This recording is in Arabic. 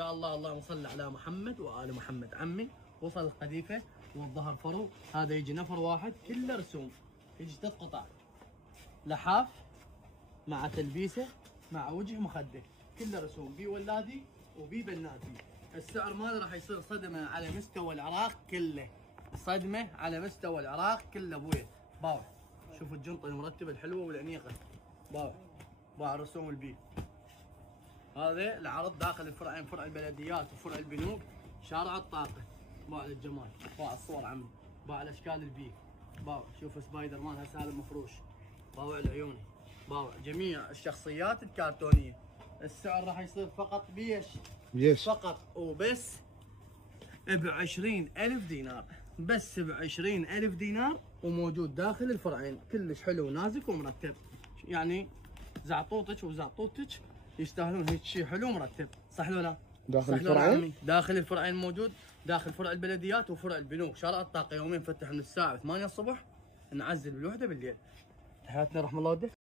يا الله اللهم صل على محمد وآل محمد. عمي وصل القذيفة والظهر فرو، هذا يجي نفر واحد كله رسوم، يجي 3 قطع لحاف مع تلبيسه مع وجه مخده، كله رسوم بي ولادي وبي بناتي. السعر ماله راح يصير صدمه على مستوى العراق كله، صدمه على مستوى العراق كله ابويا. باوع شوفوا الجنطه المرتبه الحلوه والانيقه، باوع رسوم البي. هذا العرض داخل الفرعين، فرع البلديات وفرع البنوك شارع الطاقه. باوع للجمال، باوع الصور عمي، باوع الاشكال البي، باوع شوف سبايدر مان هسه هذا مفروش، باوع العيوني، باوع جميع الشخصيات الكرتونيه. السعر راح يصير فقط بيش فقط وبس ب20,000 دينار، بس ب20,000 دينار، وموجود داخل الفرعين. كلش حلو ونازك ومرتب، يعني زعطوطك وزعطوطك يستاهلون هيك شيء حلو ومرتب، صح ولا لا؟ داخل الفرعين؟ داخل الفرعين موجود، داخل فرع البلديات وفرع البنوك، شارع الطاقه. يومين فتح من الساعه 8 الصبح، نعزل بالوحده بالليل. تحياتنا رحم الله ودك.